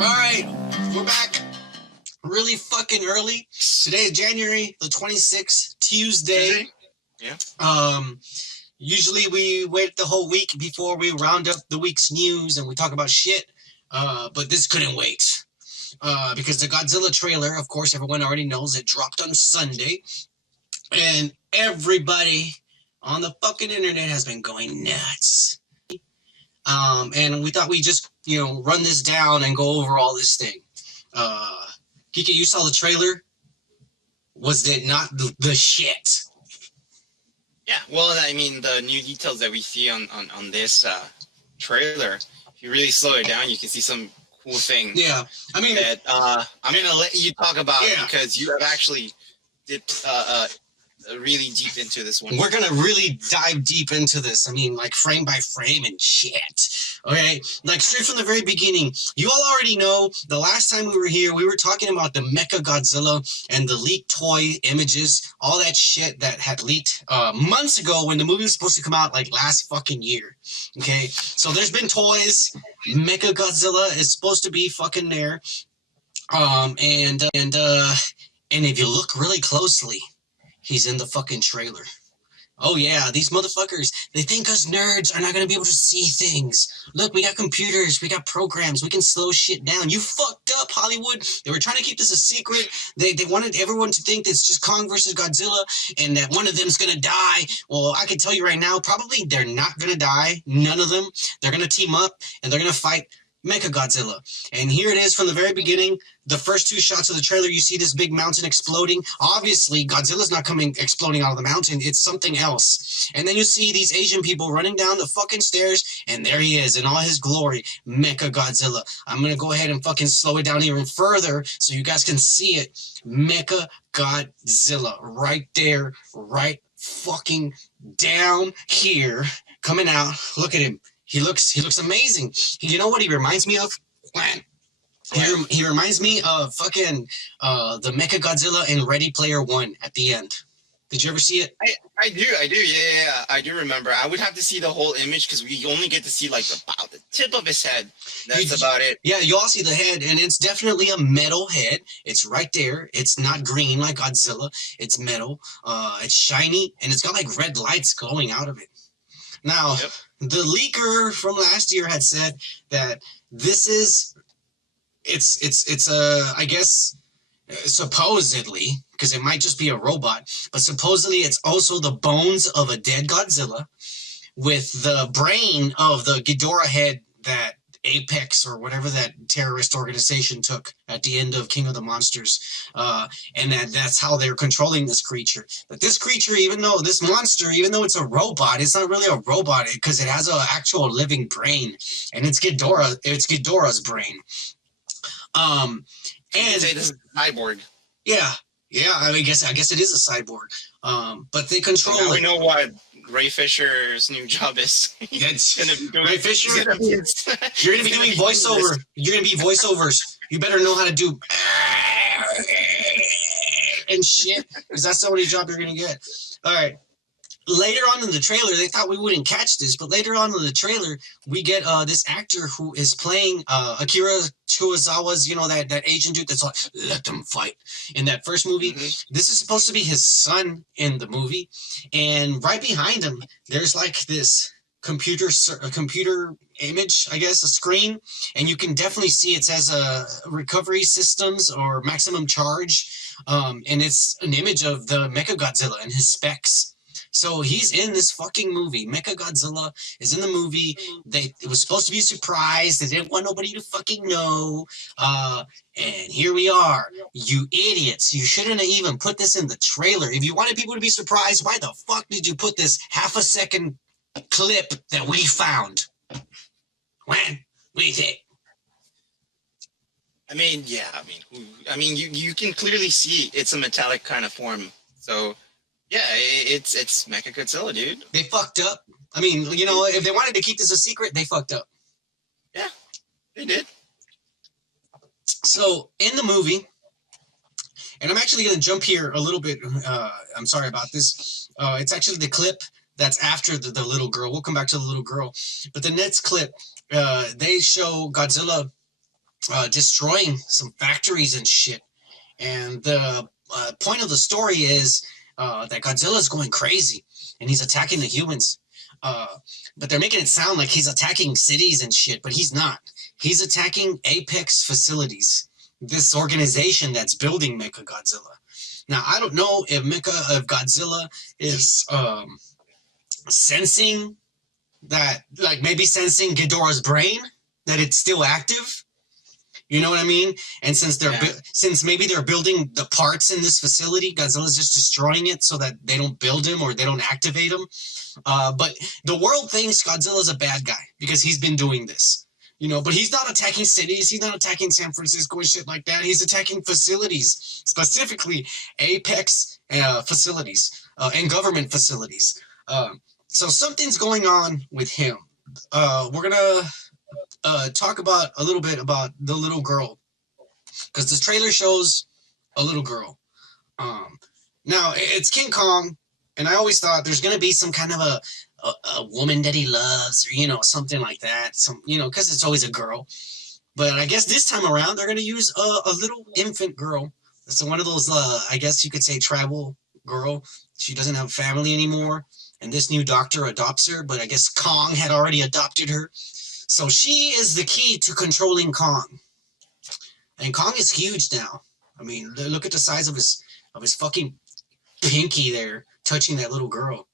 Alright, we're back really fucking early. Today is January the 26th, Tuesday. Yeah. Usually we wait the whole week before we round up the week's news and we talk about shit. But this couldn't wait. Because the Godzilla trailer, of course, everyone already knows it dropped on Sunday. And everybody on the fucking internet has been going nuts. And we thought we'd just, run this down and go over all this thing. Kike, you saw the trailer? Was it not the shit? Yeah, well, I mean, the new details that we see on this trailer, if you really slow it down, you can see some cool things. Yeah, I mean... that I'm going to let you talk about because you have actually dipped really deep into this one. We're going to really dive deep into this. I mean, like, frame by frame and shit. Okay? Like, straight from the very beginning, you all already know the last time we were here, we were talking about the MECHA Godzilla and the leaked toy images, all that shit that had leaked months ago when the movie was supposed to come out, like, last fucking year. Okay? So there's been toys. MECHA Godzilla is supposed to be fucking there. And if you look really closely, he's in the fucking trailer. Oh yeah, these motherfuckers, they think us nerds are not going to be able to see things. Look, we got computers, we got programs, we can slow shit down. You fucked up, Hollywood. They were trying to keep this a secret. They wanted everyone to think it's just Kong versus Godzilla and that one of them's going to die. Well, I can tell you right now, probably they're not going to die. None of them. They're going to team up and they're going to fight MECHA Godzilla. And here it is from the very beginning. The first two shots of the trailer, you see this big mountain exploding. Obviously, Godzilla's not exploding out of the mountain. It's something else. And then you see these Asian people running down the fucking stairs, and there he is in all his glory, MECHA Godzilla. I'm going to go ahead and fucking slow it down even further so you guys can see it. MECHA Godzilla right there, right fucking down here, coming out. Look at him. He looks amazing. You know what he reminds me of? He reminds me of fucking the MECHA Godzilla in Ready Player One at the end. Did you ever see it? I do. Yeah, I do remember. I would have to see the whole image because we only get to see like about the tip of his head. That's about it. Yeah, you all see the head, and it's definitely a metal head. It's right there. It's not green like Godzilla. It's metal. It's shiny, and it's got like red lights going out of it. Now, the leaker from last year had said that this is, it's I guess, supposedly, because it might just be a robot, but supposedly it's also the bones of a dead Godzilla with the brain of the Ghidorah head that Apex or whatever that terrorist organization took at the end of King of the Monsters, and that's how they're controlling this creature. But this creature, even though it's a robot, it's not really a robot because it has an actual living brain, and it's Ghidorah's brain. And say this is a cyborg. Yeah. I guess it is a cyborg. But they control it. We know what Ray Fisher's new job is. He's gonna be doing Ray Fisher. You're gonna be doing voiceover. You're gonna be voiceovers. You better know how to do and shit, because that's the only job you're gonna get. All right. Later on in the trailer, they thought we wouldn't catch this, but later on in the trailer, we get this actor who is playing Akira Kurosawa's, that Asian dude that's like, let them fight in that first movie. Mm-hmm. This is supposed to be his son in the movie. And right behind him, there's like this computer image, I guess, a screen. And you can definitely see it says recovery systems or maximum charge. And it's an image of the MECHA Godzilla and his specs. So he's in this fucking movie. MECHA Godzilla is in the movie. It was supposed to be a surprise. They didn't want nobody to fucking know. And here we are. You idiots. You shouldn't have even put this in the trailer. If you wanted people to be surprised, why the fuck did you put this half-a-second clip that we found? When? With it? I mean, you can clearly see it's a metallic kind of form. So... yeah, it's MECHA Godzilla, dude. They fucked up. I mean, if they wanted to keep this a secret, they fucked up. Yeah, they did. So, in the movie, and I'm actually going to jump here a little bit. I'm sorry about this. It's actually the clip that's after the little girl. We'll come back to the little girl. But the next clip, they show Godzilla destroying some factories and shit. And the point of the story is that Godzilla's going crazy and he's attacking the humans. But they're making it sound like he's attacking cities and shit, but he's not. He's attacking Apex Facilities, this organization that's building Mecha Godzilla. Now, I don't know if Godzilla is sensing that, like maybe sensing Ghidorah's brain, that it's still active. You know what I mean? And since maybe they're building the parts in this facility, Godzilla's just destroying it so that they don't build him or they don't activate him. But the world thinks Godzilla's a bad guy because he's been doing this. You know, but he's not attacking cities. He's not attacking San Francisco and shit like that. He's attacking facilities, specifically Apex facilities and government facilities. So something's going on with him. We're gonna talk about a little bit about the little girl, because this trailer shows a little girl. Now it's King Kong, and I always thought there's gonna be some kind of a woman that he loves, or you know, something like that. Some, you know, because it's always a girl. But I guess this time around they're gonna use a little infant girl. So one of those, I guess you could say, tribal girl. She doesn't have family anymore, and this new doctor adopts her. But I guess Kong had already adopted her. So she is the key to controlling Kong. And Kong is huge now. I mean, look at the size of his fucking pinky there, touching that little girl.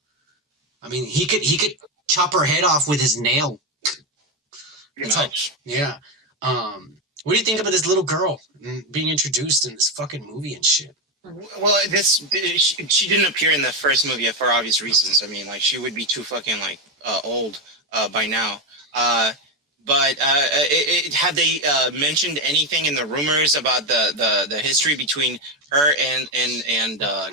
I mean, he could chop her head off with his nail. Yeah. What do you think about this little girl being introduced in this fucking movie and shit? Well, she didn't appear in the first movie for obvious reasons. I mean, like, she would be too fucking like old by now. But have they mentioned anything in the rumors about the history between her and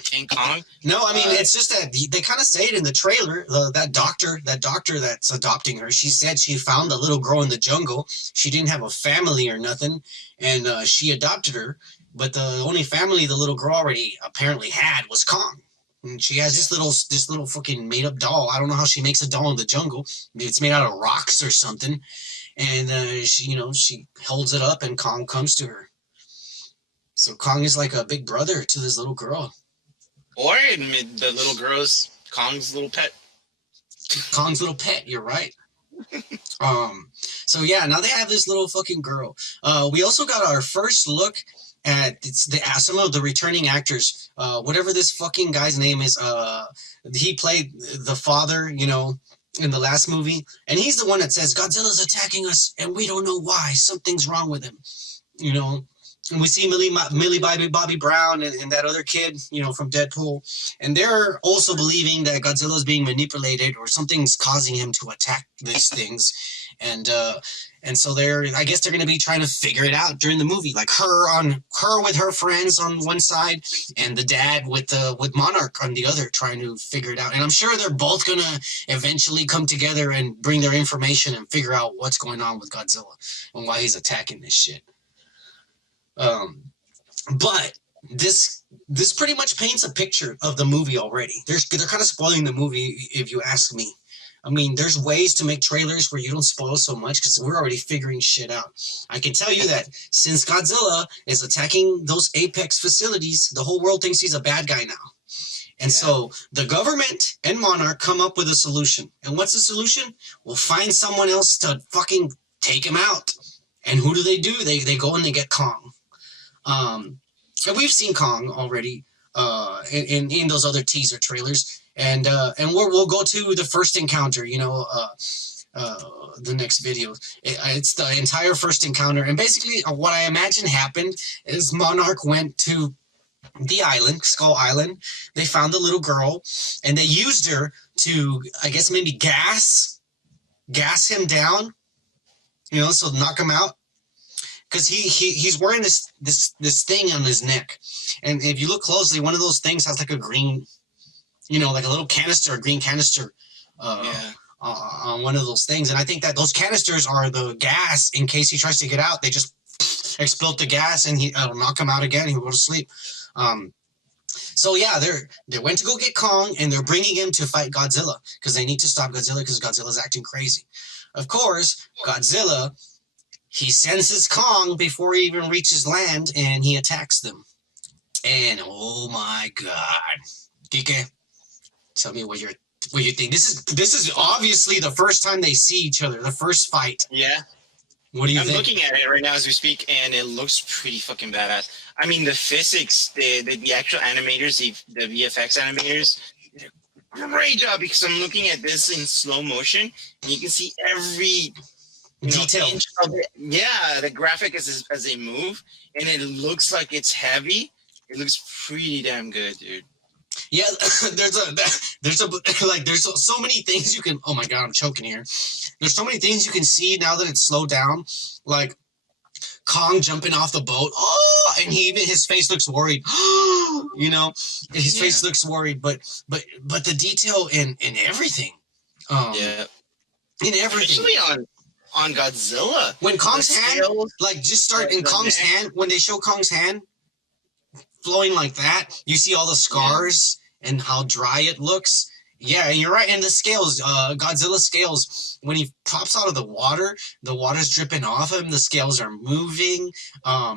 King Kong? No, I mean, it's just that they kind of say it in the trailer. That doctor that's adopting her, she said she found a little girl in the jungle. She didn't have a family or nothing, and she adopted her. But the only family the little girl already apparently had was Kong. And she has this little fucking made up doll. I don't know how she makes a doll in the jungle. Maybe it's made out of rocks or something. And she holds it up, and Kong comes to her. So Kong is like a big brother to this little girl. Or the little girl's Kong's little pet. Kong's little pet. You're right. So yeah, now they have this little fucking girl. We also got our first look at some of the returning actors. Whatever this fucking guy's name is, he played the father, you know, in the last movie, and he's the one that says Godzilla's attacking us and we don't know why. Something's wrong with him, you know. And we see Millie Bobby Brown and that other kid, you know, from Deadpool, and they're also believing that Godzilla's being manipulated or something's causing him to attack these things. And so I guess they're going to be trying to figure it out during the movie, like her with her friends on one side, and the dad with Monarch on the other, trying to figure it out. And I'm sure they're both going to eventually come together and bring their information and figure out what's going on with Godzilla and why he's attacking this shit. But this pretty much paints a picture of the movie already. They're kind of spoiling the movie, if you ask me. I mean, there's ways to make trailers where you don't spoil so much because we're already figuring shit out. I can tell you that since Godzilla is attacking those Apex facilities, the whole world thinks he's a bad guy now. And so the government and Monarch come up with a solution. And what's the solution? We'll find someone else to fucking take him out. And who do? They go and they get Kong. And we've seen Kong already in those other teaser trailers. And we'll go to the first encounter, you know, the next video. It's the entire first encounter. And basically what I imagine happened is Monarch went to the island, Skull Island. They found the little girl, and they used her to, I guess, maybe gas him down, you know, so knock him out. Because he's wearing this thing on his neck. And if you look closely, one of those things has like a green, you know, like a little canister, a green canister on one of those things. And I think that those canisters are the gas in case he tries to get out. They just explode the gas and it'll knock him out again. He'll go to sleep. So yeah, they went to go get Kong, and they're bringing him to fight Godzilla because they need to stop Godzilla because Godzilla's acting crazy. Of course, Godzilla he senses Kong before he even reaches land, and he attacks them. And oh my god, Kike, tell me what you think. This is obviously the first time they see each other, the first fight. Yeah. What do you think? I'm looking at it right now as we speak, and it looks pretty fucking badass. I mean, the physics, the actual animators, the VFX animators, did a great job because I'm looking at this in slow motion, and you can see every detail. Inch of it. Yeah, the graphic as they move, and it looks like it's heavy. It looks pretty damn good, dude. Yeah, there's so many things you can. Oh my god, I'm choking here. There's so many things you can see now that it's slowed down, like Kong jumping off the boat. Oh, and his face looks worried. His face looks worried. But the detail in everything. Yeah. In everything. Especially on Godzilla. When Kong's hand, just start in Kong's hand. When they show Kong's hand flowing like that, you see all the scars and how dry it looks. Yeah, and you're right. And the scales, Godzilla's scales, when he pops out of the water's dripping off him. The scales are moving. That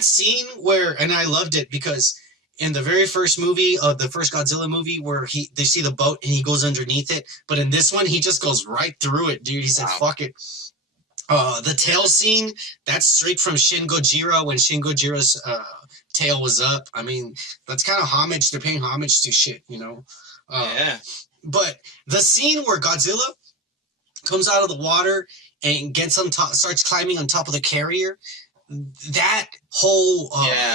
scene where, and I loved it because in the very first movie, the first Godzilla movie, where they see the boat and he goes underneath it, but in this one he just goes right through it, dude. He said, "Fuck it." The tail scene, that's straight from Shin Gojira when Shin Gojira's tail was up. I mean, that's kind of homage. They're paying homage to shit, But the scene where Godzilla comes out of the water and gets on top, starts climbing on top of the carrier, that whole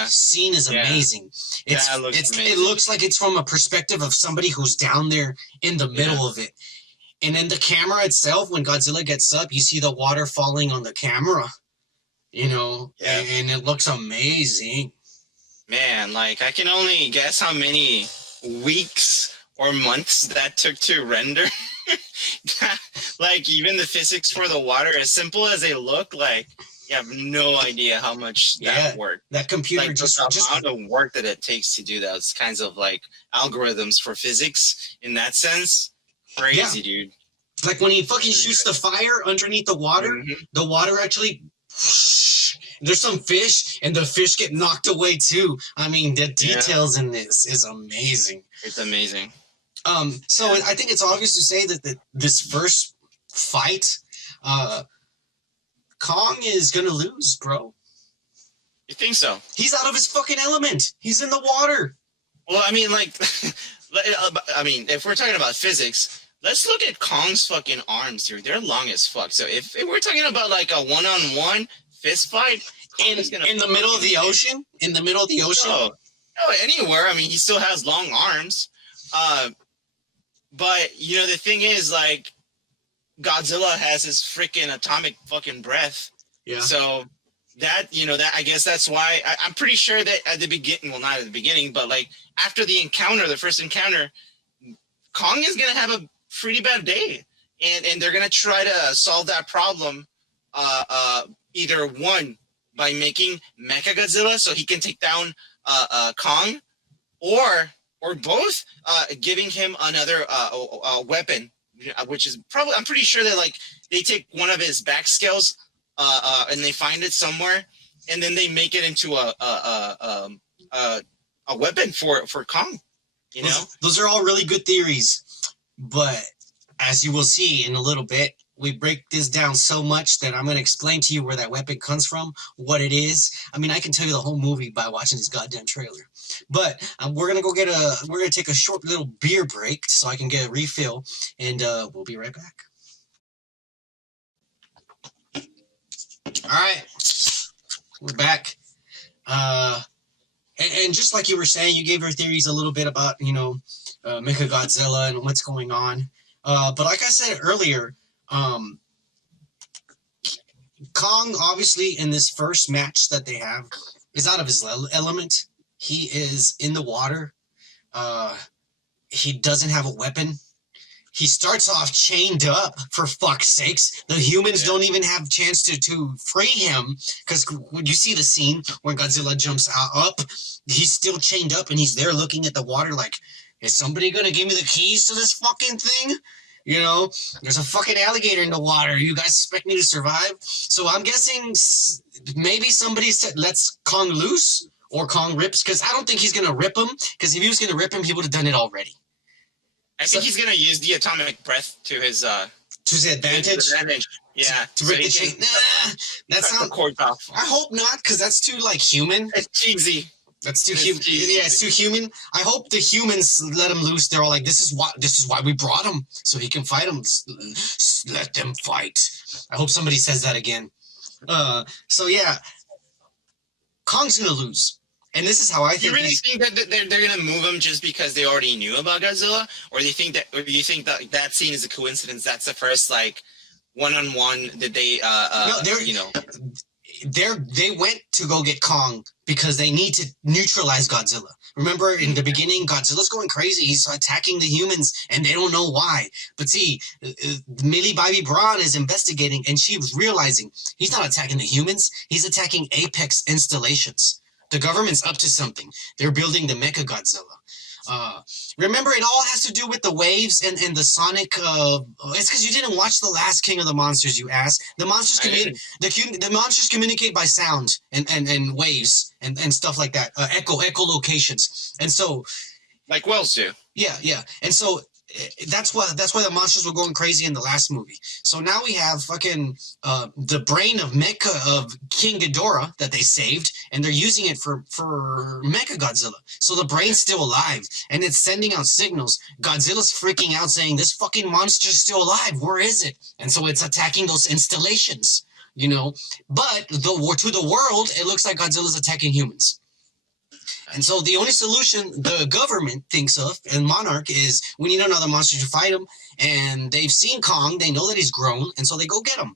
scene is amazing. It looks like it's from a perspective of somebody who's down there in the middle of it. And then the camera itself, when Godzilla gets up, you see the water falling on the camera, and it looks amazing. Man, I can only guess how many weeks or months that took to render. Even the physics for the water, as simple as they look, you have no idea how much that worked. That computer just the amount of work that it takes to do those kinds of algorithms for physics in that sense. Crazy, dude. Like when he fucking shoots the fire underneath the water, the water actually, there's some fish, and the fish get knocked away too. I mean, the details in this is amazing. It's amazing. So I think it's obvious to say that this first fight, Kong is gonna lose, bro. You think so? He's out of his fucking element. He's in the water. Well, I mean, if we're talking about physics, let's look at Kong's fucking arms, dude. They're long as fuck. So if we're talking about a one-on-one fist fight in the middle of the ocean, no, anywhere. I mean, he still has long arms. But the thing is, Godzilla has his freaking atomic fucking breath. Yeah. So that I guess that's why I'm pretty sure that at the beginning, well, not at the beginning, but after the first encounter, Kong is gonna have a pretty bad day, and they're gonna try to solve that problem. Either one, by making MECHA Godzilla so he can take down Kong, or both, giving him another weapon, which is probably, I'm pretty sure that they take one of his back scales and they find it somewhere, and then they make it into a weapon for Kong. Those are all really good theories, but as you will see in a little bit, we break this down so much that I'm going to explain to you where that weapon comes from, what it is. I mean, I can tell you the whole movie by watching this goddamn trailer. But we're going to take a short little beer break so I can get a refill, and we'll be right back. All right, we're back. And just like you were saying, you gave your theories a little bit about, MECHA Godzilla and what's going on. But like I said earlier, Kong, obviously, in this first match that they have, is out of his element. He is in the water. He doesn't have a weapon. He starts off chained up, for fuck's sakes. The humans don't even have a chance to free him, because when you see the scene when Godzilla jumps up, he's still chained up, and he's there looking at the water like, is somebody going to give me the keys to this fucking thing? You know, there's a fucking alligator in the water. You guys expect me to survive? So I'm guessing maybe somebody said, let's Kong loose or Kong rips, because I don't think he's going to rip him, because if he was going to rip him, he would have done it already. I think he's gonna use the atomic breath to his advantage. Yeah, to rip the chain. Nah, that's not. Cords off. I hope not, because that's too like human. It's cheesy. That's too human. Yeah, it's too human. I hope the humans let him loose. They're all like, this is why we brought him, so he can fight him. Let them fight. I hope somebody says that again. So yeah, Kong's gonna lose. And this is how I think. You really think that they're gonna move him just because they already knew about Godzilla, or do you think that that scene is a coincidence? That's the first like one-on-one that they they went to go get Kong because they need to neutralize Godzilla. Remember in the beginning, Godzilla's going crazy. He's attacking the humans, and they don't know why. But see, Millie Bobby Brown is investigating, and she's realizing he's not attacking the humans. He's attacking Apex installations. The government's up to something. They're building the MECHA Godzilla. Remember, it all has to do with the waves and the sonic. It's because you didn't watch the last King of the Monsters, you ass. The monsters the monsters communicate by sound and waves and stuff like that. Echolocations, and so like whales do. Yeah, and so that's why the monsters were going crazy in the last movie. So now we have fucking the brain of Mecha of King Ghidorah that they saved, and they're using it for Mecha Godzilla. So the brain's still alive, and it's sending out signals. Godzilla's freaking out, saying, "This fucking monster's still alive. Where is it?" And so it's attacking those installations, you know. But to the world, it looks like Godzilla's attacking humans. And so the only solution the government thinks of, and Monarch, is we need another monster to fight him. And they've seen Kong. They know that he's grown. And so they go get him.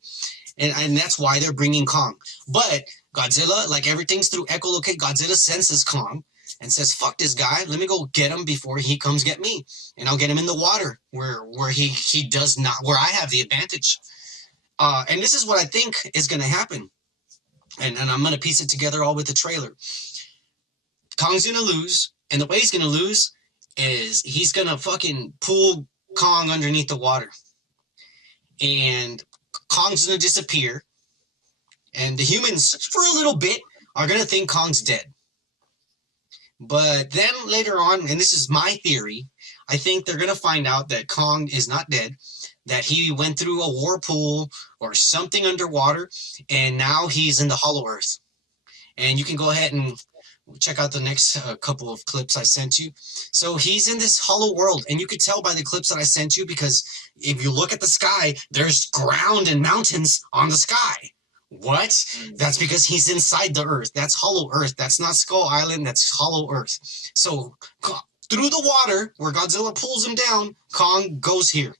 And that's why they're bringing Kong. But Godzilla, like everything's through echolocate, Godzilla senses Kong and says, fuck this guy. Let me go get him before he comes get me. And I'll get him in the water where he does not, where I have the advantage. And this is what I think is going to happen. And I'm going to piece it together all with the trailer. Kong's gonna lose, and the way he's gonna lose is he's gonna fucking pull Kong underneath the water. And Kong's gonna disappear. And the humans, for a little bit, are gonna think Kong's dead. But then later on, and this is my theory, I think they're gonna find out that Kong is not dead, that he went through a whirlpool or something underwater, and now he's in the Hollow Earth. And you can go ahead and check out the next couple of clips I sent you. So he's in this hollow world, and you could tell by the clips that I sent you, because if you look at the sky, there's ground and mountains on the sky. What? That's because he's inside the Earth. That's Hollow Earth. That's not Skull Island. That's Hollow Earth. So through the water, where Godzilla pulls him down, Kong goes here.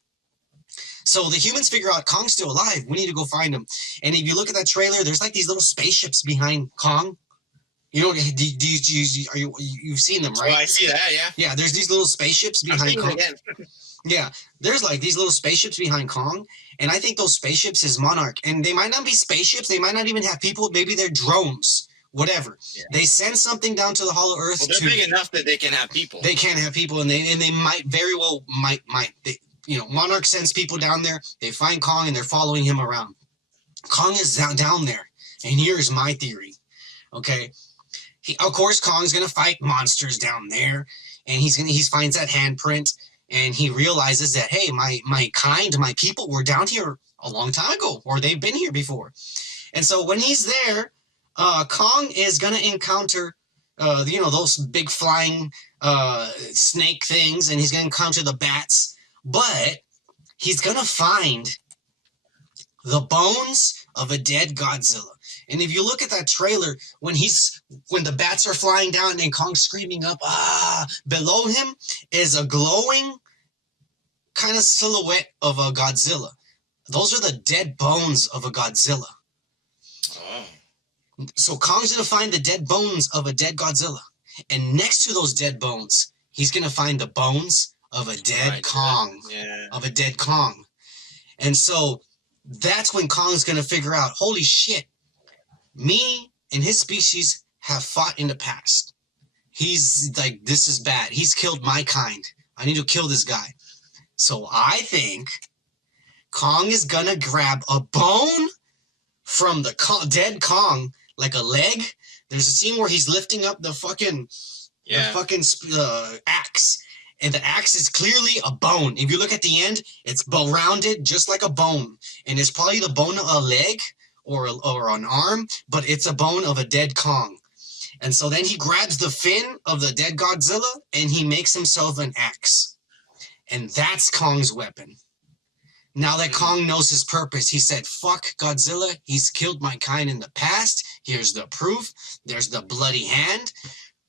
So the humans figure out Kong's still alive. We need to go find him. And if you look at that trailer, there's like these little spaceships behind Kong. You know, you've seen them, right? Oh, I see that, yeah. Yeah, there's these little spaceships behind Kong. Yeah, there's like these little spaceships behind Kong, and I think those spaceships is Monarch. And they might not be spaceships, they might not even have people, maybe they're drones, whatever. Yeah. They send something down to the Hollow Earth. Well, they're big enough that they can have people. They can have people, and they might very well Monarch sends people down there, they find Kong, and they're following him around. Kong is down there, and here's my theory, okay? Of course, Kong's gonna fight monsters down there, and he finds that handprint, and he realizes that, hey, my kind, my people were down here a long time ago, or they've been here before. And so when he's there, Kong is gonna encounter, those big flying snake things, and he's gonna encounter the bats, but he's gonna find the bones of a dead Godzilla. And if you look at that trailer, when the bats are flying down and Kong's screaming up, below him is a glowing kind of silhouette of a Godzilla. Those are the dead bones of a Godzilla. Oh. So Kong's going to find the dead bones of a dead Godzilla. And next to those dead bones, he's going to find the bones of a dead Kong. Yeah. Of a dead Kong. And so that's when Kong's going to figure out, holy shit, me and his species have fought in the past. He's like, this is bad. He's killed my kind. I need to kill this guy. So I think Kong is gonna grab a bone from the dead Kong, like a leg. There's a scene where he's lifting up the fucking axe, and the axe is clearly a bone. If you look at the end, it's rounded just like a bone, and it's probably the bone of a leg or an arm, but it's a bone of a dead Kong. And so then he grabs the fin of the dead Godzilla and he makes himself an axe, and that's Kong's weapon. Now that Kong knows his purpose, he said, fuck Godzilla. He's killed my kind in the past. Here's the proof. There's the bloody hand.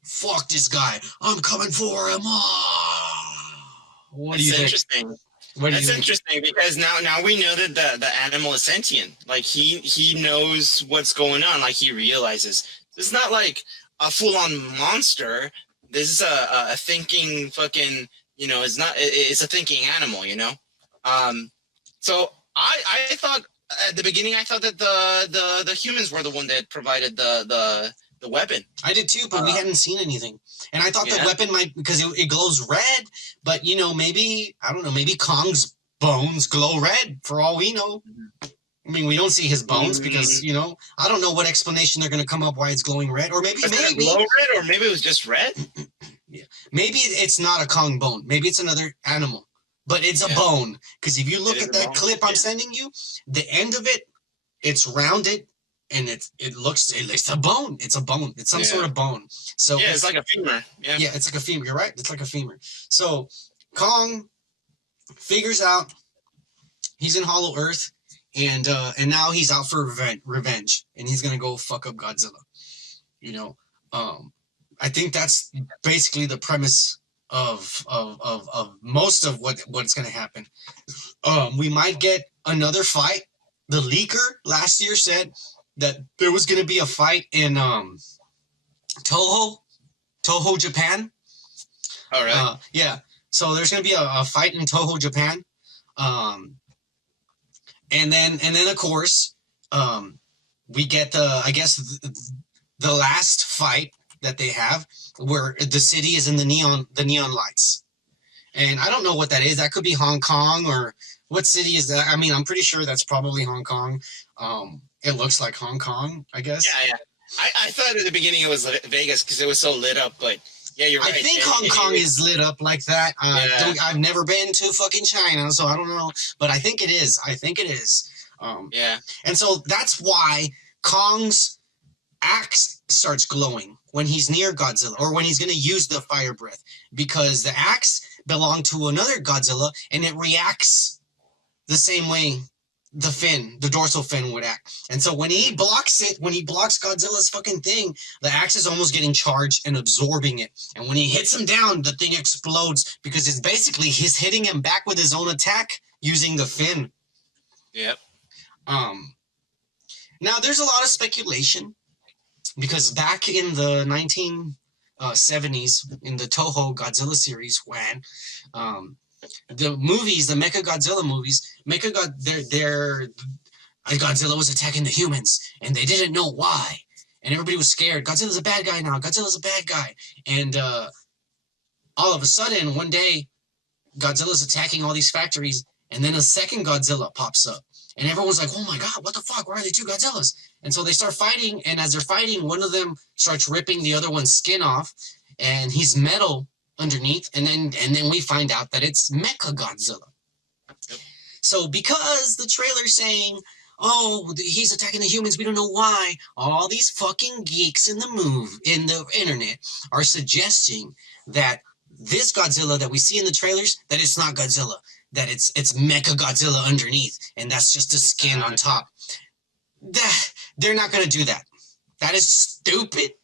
Fuck this guy. I'm coming for him. Oh. What do you think? Interesting. That's interesting because now we know that the animal is sentient. Like he knows what's going on. Like he realizes it's not like a full-on monster. This is a thinking fucking, it's a thinking animal, So I thought at the beginning, I thought that the humans were the one that provided the weapon. I did too, but we hadn't seen anything. And I thought the weapon might, because it glows red, but maybe, I don't know, maybe Kong's bones glow red for all we know. I mean, we don't see his bones because, I don't know what explanation they're going to come up why it's glowing red. Or maybe glow red, or maybe it was just red. Yeah. Maybe it's not a Kong bone. Maybe it's another animal. But it's a bone, because if you look at that clip I'm sending you, the end of it, it's rounded, and it's a bone. It's a bone. It's some sort of bone. So it's like a femur. Yeah, it's like a femur. You're right. It's like a femur. So Kong figures out he's in Hollow Earth, and now he's out for revenge, and he's gonna go fuck up Godzilla. I think that's basically the premise of most of what's going to happen. We might get another fight. The leaker last year said that there was going to be a fight in Toho, Japan. All right. Yeah. So there's going to be a fight in Toho, Japan. And then of course, we get the last fight that they have, where the city is in the neon lights. And I don't know what that is. That could be Hong Kong, or what city is that? I mean, I'm pretty sure that's probably Hong Kong. It looks like Hong Kong, I guess. Yeah. I thought at the beginning it was Vegas because it was so lit up, but yeah, you're right. I think Hong Kong is lit up like that. I've never been to fucking China, so I don't know. But I think it is. And so that's why Kong's axe starts glowing when he's near Godzilla, or when he's going to use the fire breath, because the axe belonged to another Godzilla, and it reacts the same way the dorsal fin would act. And so when he blocks Godzilla's fucking thing, the axe is almost getting charged and absorbing it. And when he hits him down, the thing explodes, because it's basically he's hitting him back with his own attack using the fin. Yep. Now there's a lot of speculation, because back in the 1970s, in the Toho Godzilla series, when the movies, the MECHA Godzilla movies, Godzilla was attacking the humans, and they didn't know why, and everybody was scared. Godzilla's a bad guy now. Godzilla's a bad guy, and all of a sudden, one day, Godzilla's attacking all these factories, and then a second Godzilla pops up. And everyone's like, oh my God, what the fuck? Why are there two Godzillas? And so they start fighting, and as they're fighting, one of them starts ripping the other one's skin off, and he's metal underneath, and then we find out that it's MECHA Godzilla. Yep. So because the trailer's saying, oh, he's attacking the humans, we don't know why, all these fucking geeks in the internet are suggesting that this Godzilla that we see in the trailers, that it's not Godzilla, that it's MECHA Godzilla underneath, and that's just the skin on top. They're not going to do that. That is stupid.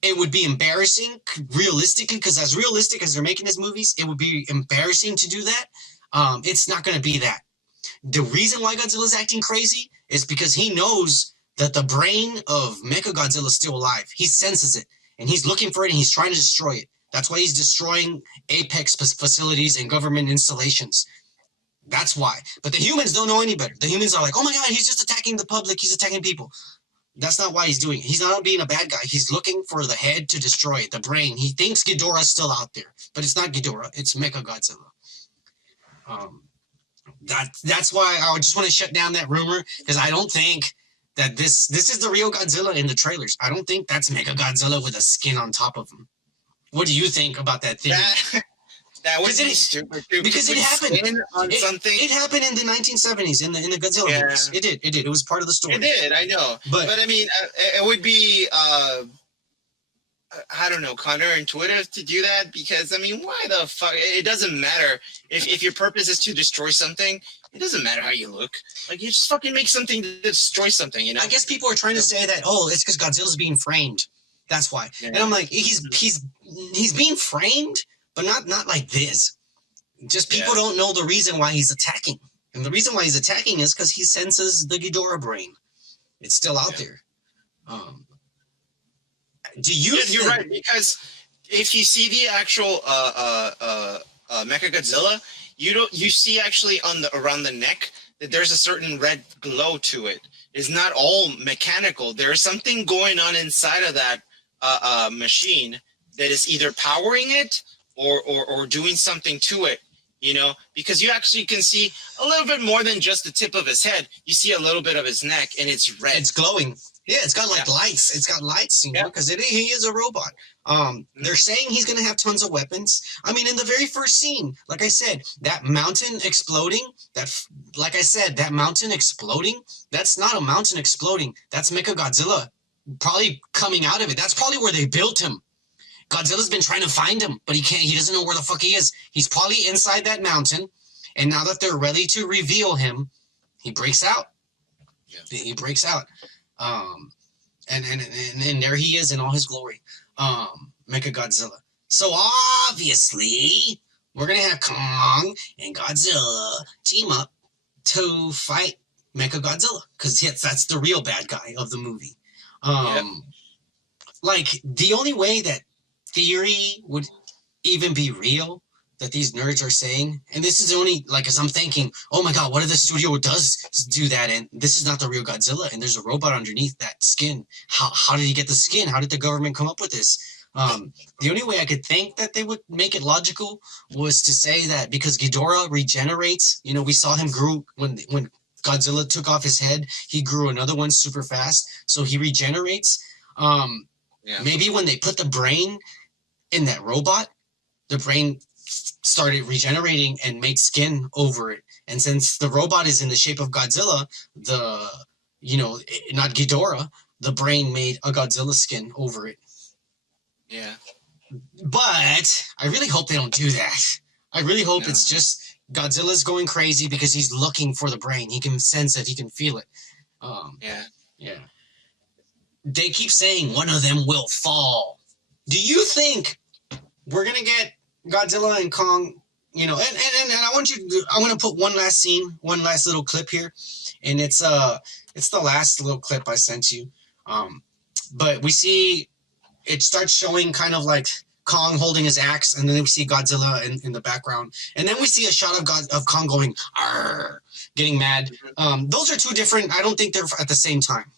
It would be embarrassing, realistically, because as realistic as they're making these movies, it would be embarrassing to do that. It's not going to be that. The reason why Godzilla's acting crazy is because he knows that the brain of MECHA Godzilla is still alive. He senses it, and he's looking for it, and he's trying to destroy it. That's why he's destroying Apex facilities and government installations. That's why. But the humans don't know any better. The humans are like, oh my God, he's just attacking the public. He's attacking people. That's not why he's doing it. He's not being a bad guy. He's looking for the head to destroy it, the brain. He thinks Ghidorah's still out there, but it's not Ghidorah. It's MECHA Godzilla. Um, that's why I just want to shut down that rumor, because I don't think that this is the real Godzilla in the trailers. I don't think that's Mecha Godzilla with a skin on top of him. What do you think about that theory? That would be stupid. Because it happened on something. It happened in the 1970s in the Godzilla movies. It did. It was part of the story. It did. I know. But I mean, it would be I don't know, counterintuitive to do that, because I mean, why the fuck? It doesn't matter if your purpose is to destroy something. It doesn't matter how you look. Like, you just fucking make something to destroy something. You know. I guess people are trying to say that, oh, it's because Godzilla's being framed. That's why. Yeah. And I'm like, he's being framed, but not like this. Just people don't know the reason why he's attacking. And the reason why he's attacking is because he senses the Ghidorah brain. It's still out there. Do you think... You're right, because if you see the actual Mecha Godzilla, you see actually around the neck that there's a certain red glow to it. It's not all mechanical. There's something going on inside of that machine that is either powering it or doing something to it, you know, because you actually can see a little bit more than just the tip of his head. You see a little bit of his neck, and it's red. It's glowing. Yeah, it's got like lights. It's got lights, you know, because he is a robot. They're saying he's going to have tons of weapons. I mean, in the very first scene, like I said, that mountain exploding, that's not a mountain exploding. That's Mecha Godzilla probably coming out of it. That's probably where they built him. Godzilla's been trying to find him, but he doesn't know where the fuck he is. He's probably inside that mountain, and now that they're ready to reveal him, he breaks out. Yeah. He breaks out. And there he is in all his glory. Mecha Godzilla. So obviously, we're gonna have Kong and Godzilla team up to fight Mecha Godzilla, because that's the real bad guy of the movie. Like, the only way that theory would even be real, that these nerds are saying, and this is only like, as I'm thinking, oh my god, what if the studio does do that, and this is not the real Godzilla, and there's a robot underneath that skin? How did he get the skin? How did the government come up with this? The only way I could think that they would make it logical was to say that because Ghidorah regenerates, you know, we saw him grew when Godzilla took off his head, he grew another one super fast, so he regenerates. Maybe when they put the brain in that robot, the brain started regenerating and made skin over it. And since the robot is in the shape of Godzilla, not Ghidorah, the brain made a Godzilla skin over it. Yeah. But I really hope they don't do that. I really hope it's just Godzilla's going crazy because he's looking for the brain. He can sense it. He can feel it. Yeah. They keep saying one of them will fall. Do you think we're going to get Godzilla and Kong, you know, and I want to put one last little clip here, and it's the last little clip I sent you. But we see it starts showing kind of like Kong holding his axe, and then we see Godzilla in the background, and then we see a shot of Kong going arr, getting mad. Those are two different. I don't think they're at the same time,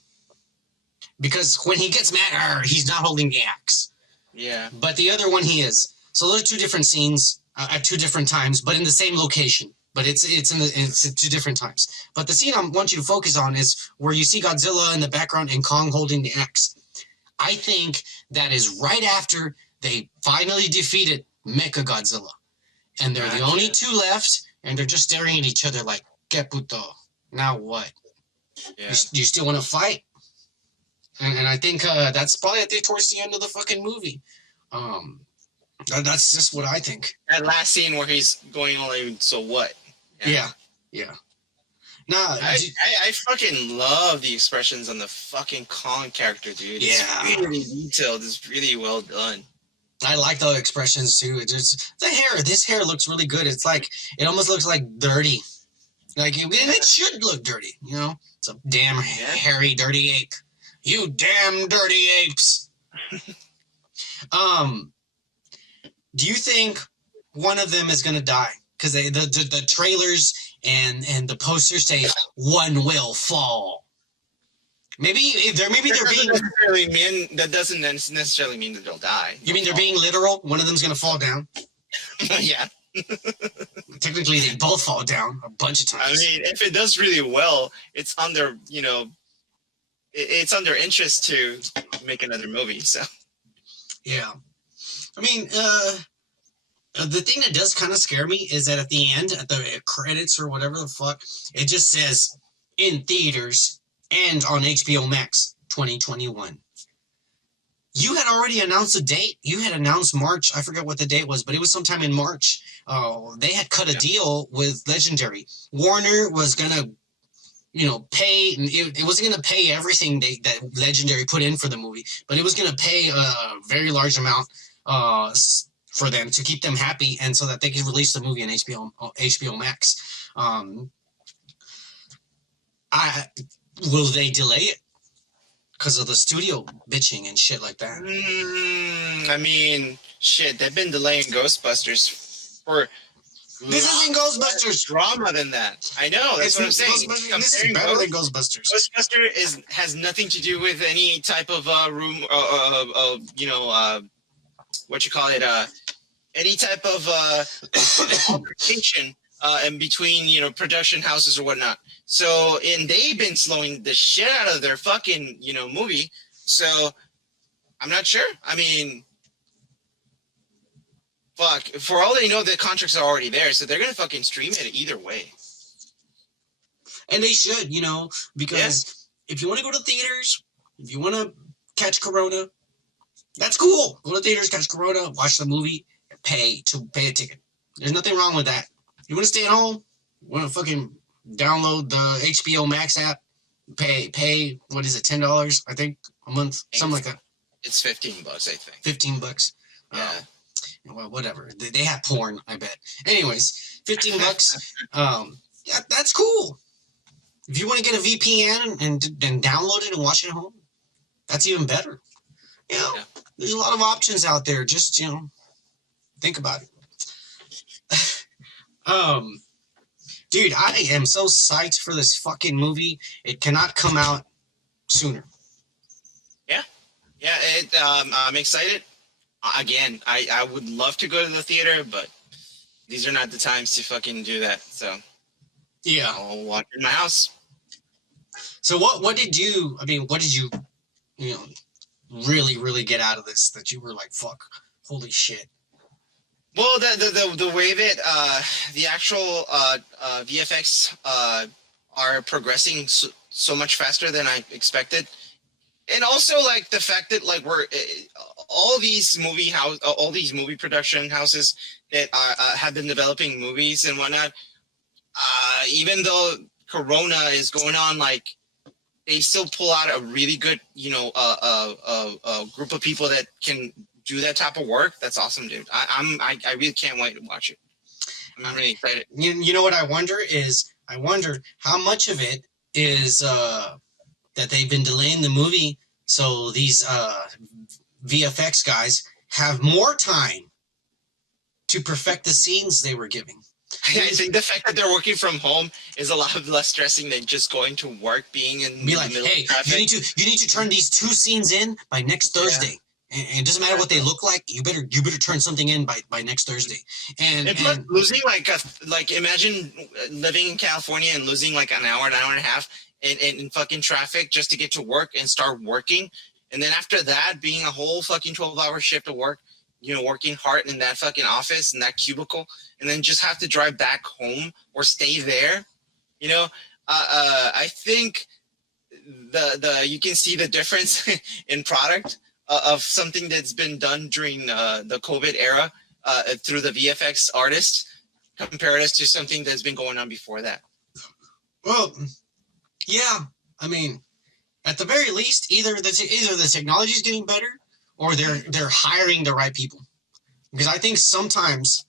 because when he gets mad, he's not holding the axe. Yeah. But the other one he is. So those are two different scenes at two different times, but in the same location. But it's two different times. But the scene I want you to focus on is where you see Godzilla in the background and Kong holding the axe. I think that is right after they finally defeated Mecha Godzilla, and they're the only two left, and they're just staring at each other like, "Que puto? Now what? Yeah. You still want to fight?" And I think that's probably towards the end of the fucking movie. That's just what I think. That last scene where he's going like, so what? Yeah. No, I fucking love the expressions on the fucking Kong character, dude. Yeah. It's really detailed. It's really well done. I like the expressions too. It's just the hair. This hair looks really good. It's like, it almost looks like dirty. Like, and it should look dirty, you know? It's a damn hairy, dirty ape. You damn dirty apes. Do you think one of them is going to die? Because the trailers and the posters say one will fall. Maybe they're being. That doesn't necessarily mean that they'll die. You mean they're being literal? One of them's going to fall down. Yeah. Technically, they both fall down a bunch of I times. mean, if it does really well, it's under, it's under interest to make another movie. So Yeah. I mean, the thing that does kind of scare me is that at the end, at the credits or whatever the fuck, it just says in theaters and on HBO Max 2021. You had already announced a date. You had announced March. I forget what the date was, but it was sometime in March. They had cut a deal with Legendary. Warner was gonna, pay. It wasn't gonna pay everything that Legendary put in for the movie, but it was gonna pay a very large amount for them to keep them happy, and so that they could release the movie on HBO Max. I will they delay it because of the studio bitching and shit like that? I mean, shit, they've been delaying Ghostbusters for This isn't Ghostbusters. drama than that. I know. That's what I'm saying. This is better than Ghostbusters. Ghostbuster has nothing to do with any type of what you call it, any type of altercation in between, production houses or whatnot. So, and they've been slowing the shit out of their fucking, movie. So, I'm not sure. I mean, fuck. For all they know, the contracts are already there, so they're gonna fucking stream it either way. And they should, because if you want to go to theaters, if you want to catch Corona, that's cool. Go to theaters, catch Corona, watch the movie, pay a ticket. There's nothing wrong with that. You want to stay at home? Want to fucking download the HBO Max app? Pay what is it, $10? I think a month, something like that. It's $15, I think. $15. Yeah. Well, whatever. They have porn, I bet. Anyways, $15. Yeah, that's cool. If you want to get a VPN and download it and watch it at home, that's even better. There's a lot of options out there. Just think about it. Dude, I am so psyched for this fucking movie. It cannot come out sooner. Yeah. I'm excited. Again, I would love to go to the theater, but these are not the times to fucking do that. So yeah, I'll watch it in my house. So what did you really get out of this that you were like, fuck, holy shit? Well, the way that the actual VFX are progressing so much faster than I expected, and also like the fact that like we're all these movie production houses that have been developing movies and whatnot, even though Corona is going on, like they still pull out a really good group of people that can do that type of work. That's awesome, dude. I really can't wait to watch it. I'm really excited. You know what I wonder how much of it is that they've been delaying the movie so these VFX guys have more time to perfect the scenes they were giving. I think the fact that they're working from home is a lot less stressing than just going to work, being in the middle of traffic. You need to turn these 2 scenes in by next Thursday. Yeah. And it doesn't matter what they look like. You better turn something in by next Thursday. And losing like imagine living in California and losing like an hour and a half in fucking traffic just to get to work and start working, and then after that being a whole fucking 12-hour shift of work. Working hard in that fucking office, in that cubicle, and then just have to drive back home or stay there. I think the you can see the difference in product of something that's been done during the COVID era through the VFX artists compared us to something that's been going on before that. Well, yeah. I mean, at the very least, either the technology is getting better, or they're hiring the right people. Because I think sometimes,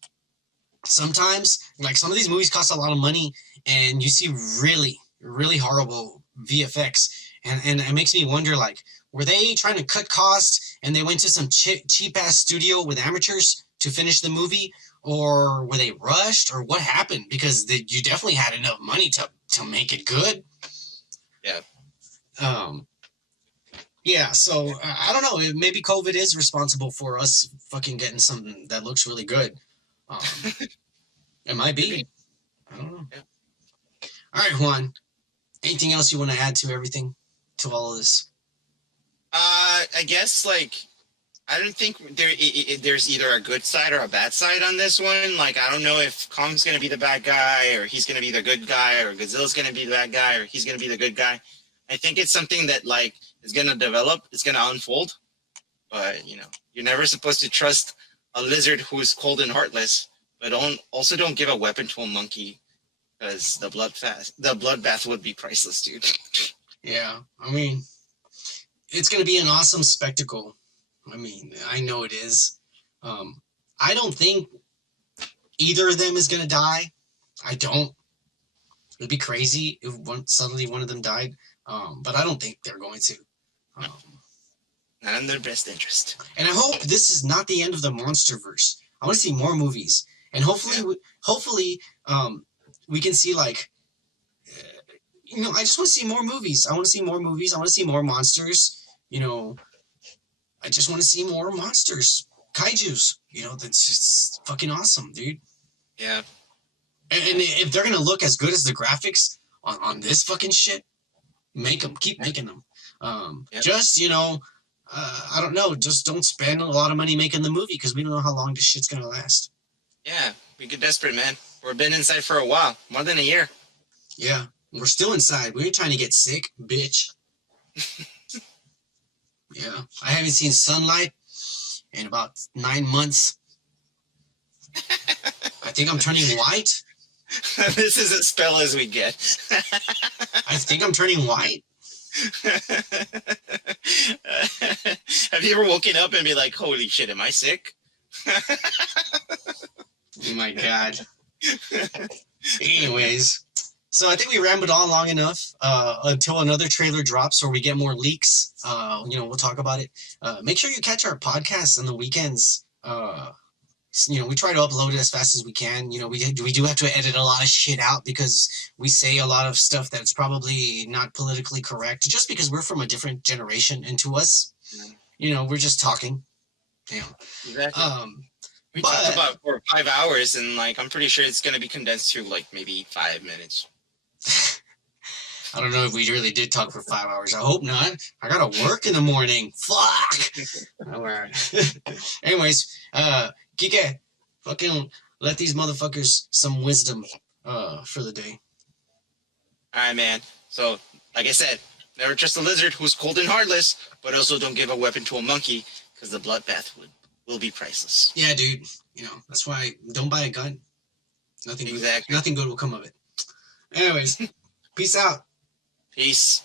like some of these movies cost a lot of money, and you see really, really horrible VFX, and it makes me wonder, like, were they trying to cut costs, and they went to some cheap-ass studio with amateurs to finish the movie, or were they rushed, or what happened? Because you definitely had enough money to make it good. Yeah. Yeah, so I don't know. Maybe COVID is responsible for us fucking getting something that looks really good. It might be. I don't know. Yeah. All right, Juan. Anything else you want to add to everything, to all of this? I guess like I don't think there's either a good side or a bad side on this one. Like I don't know if Kong's gonna be the bad guy or he's gonna be the good guy, or Godzilla's gonna be the bad guy or he's gonna be the good guy. I think it's something that like is gonna develop. It's gonna unfold. But you're never supposed to trust a lizard who is cold and heartless. But don't give a weapon to a monkey, because the bloodbath would be priceless, dude. Yeah, I mean, it's gonna be an awesome spectacle. I mean, I know it is. I don't think either of them is gonna die. I don't. It'd be crazy if suddenly one of them died. But I don't think they're going to. Not in their best interest. And I hope this is not the end of the MonsterVerse. I want to see more movies, and hopefully, we can see like, I just want to see more movies. I want to see more movies. I want to see more monsters. I just want to see more monsters, kaiju's. That's just fucking awesome, dude. Yeah. And if they're gonna look as good as the graphics on this fucking shit, make them. Keep making them. Just I don't know. Just don't spend a lot of money making the movie, because we don't know how long this shit's gonna last. Yeah, we get desperate, man. We've been inside for a while, more than a year. Yeah, we're still inside. We ain't trying to get sick, bitch. Yeah, I haven't seen sunlight in about 9 months. I think I'm turning white. This is as spell as we get. I think I'm turning white. Have you ever woken up and be like, holy shit, am I sick? Oh my god. Anyways, so I think we rambled on long enough until another trailer drops or we get more leaks. We'll talk about it. Make sure you catch our podcast on the weekends. We try to upload it as fast as we can. We do have to edit a lot of shit out because we say a lot of stuff that's probably not politically correct, just because we're from a different generation, and to us, we're just talking. Exactly. We talked about for 5 hours, and like I'm pretty sure it's gonna be condensed to like maybe 5 minutes. I don't know if we really did talk for 5 hours. I hope not. I gotta work in the morning. Fuck. All right. Anyways, Kike, fucking let these motherfuckers some wisdom for the day. All right, man. So, like I said, never trust a lizard who's cold and heartless, but also don't give a weapon to a monkey, because the bloodbath will be priceless. Yeah, dude. That's why don't buy a gun. Nothing good will come of it. Anyways, peace out. Peace.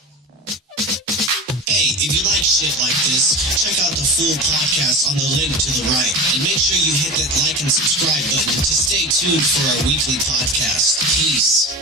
Hey, if you like shit like this, check out the full podcast on the link to the right. And make sure you hit that like and subscribe button to stay tuned for our weekly podcast. Peace.